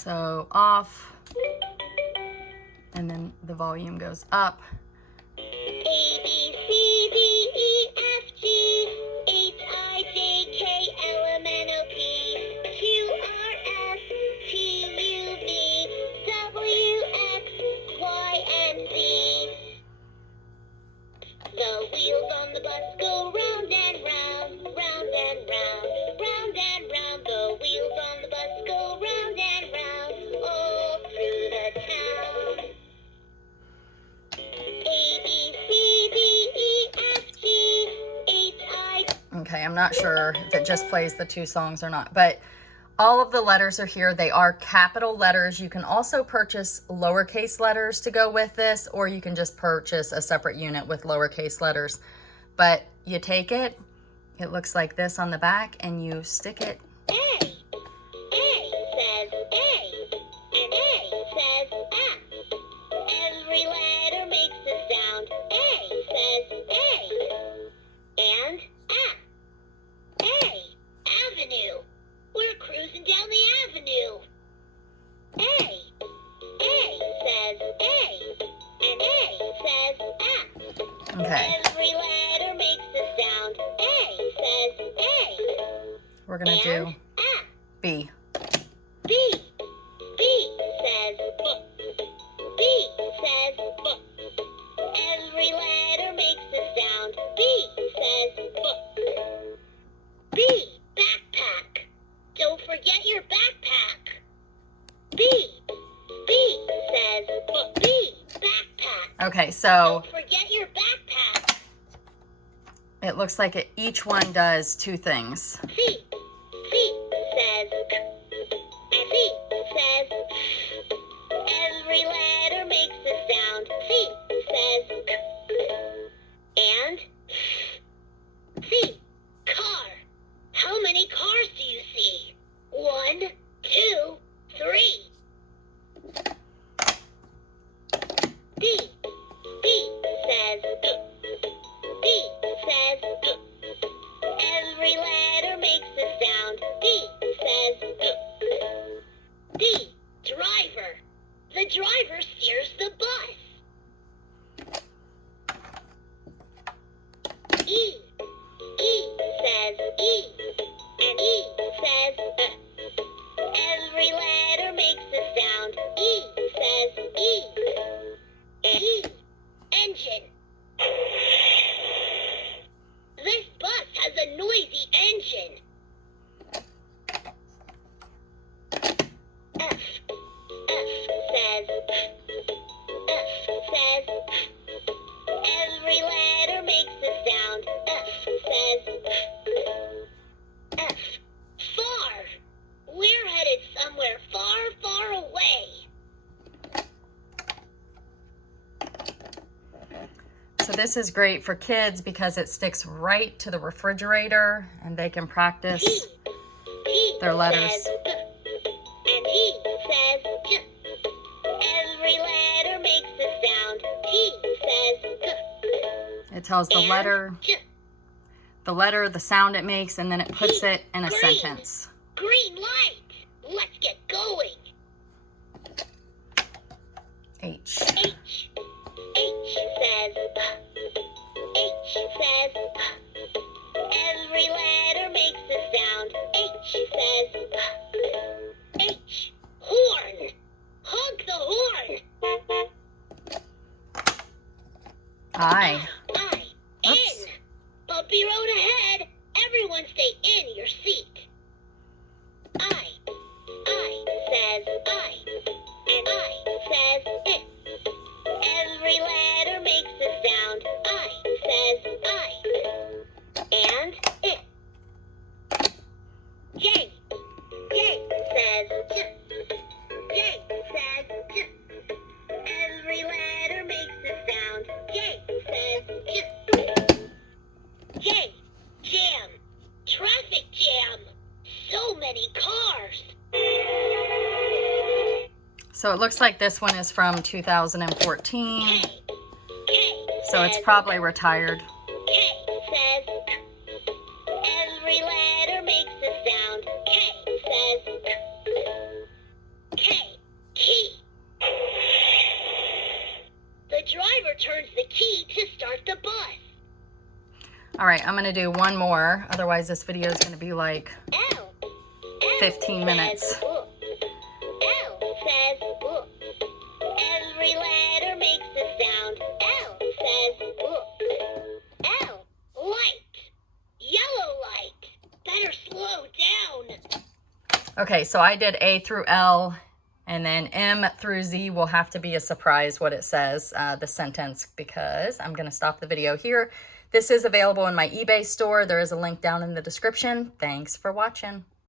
So off, and then the volume goes up. A, B, C, D, E, F, G, H, I, J, K, L, M, N, O, P, Q, R, S, T, U, V, W, X, Y, and Z. The wheels on the bus go round and round, round and round, round and round. The wheels on the bus go round and round, all through the town. A, B, C, D, E, F, G, H, I. Okay, I'm not sure if it just plays the two songs or not, but all of the letters are here. They are capital letters. You can also purchase lowercase letters to go with this, or you can just purchase a separate unit with lowercase letters. But you take it, it looks like this on the back, and you stick it. A. A says A, and A says A. Every letter makes a sound. A says A, and A. A, avenue. We're cruising down the avenue. A says A, and A says A. Okay, Every letter makes a sound. A says A, we're gonna do and A. B. B. B says B. B says B. Every letter makes a sound. B says B. B, backpack. Don't forget your backpack. B. B says B. B, backpack. Okay, so Don't forget your backpack. it looks like each one does two things. C. C says K. And C says every letter makes a sound. C says K. And C. Car. How many cars do you see? 1, 2, 3. D. D says D. D says D. Every letter makes a sound. D says D. D. Driver. The driver steers the bus. E. E says E, and E says every letter makes a sound. E says E. E. Engine. This bus has a noisy engine. F. F says F says every letter makes a sound. F says F. Far. We're headed somewhere far, far away. So this is great for kids because it sticks right to the refrigerator and they can practice T. T their letters. says G, and T says J. Every letter makes a sound. T says G. It tells the And letter, J. the sound it makes, and then it puts it in a Green. sentence. Green light. Let's get going. H. H. H says H says every letter makes a sound. H says H. Horn. Honk the horn. I. I. Oops. In. Bumpy road ahead. Everyone stay in your seat. I says I, and I says it. Every letter makes a sound. I says I, and it. J. J says J. J says J. Every letter makes a sound. J says J. J. Jam. Traffic jam. So many cars. So it looks like this one is from 2014. K. K. So it's says probably retired. K says every letter makes a sound. K says K. All right, I'm gonna do one more. Otherwise, this video is gonna be like L. 15 minutes. L says book. Every letter makes a sound. L says book. L, light. Yellow light. Better slow down. Okay, so I did A through L, and then M through Z will have to be a surprise what it says, the sentence, because I'm gonna stop the video here. This is available in my eBay store. There is a link down in the description. Thanks for watching.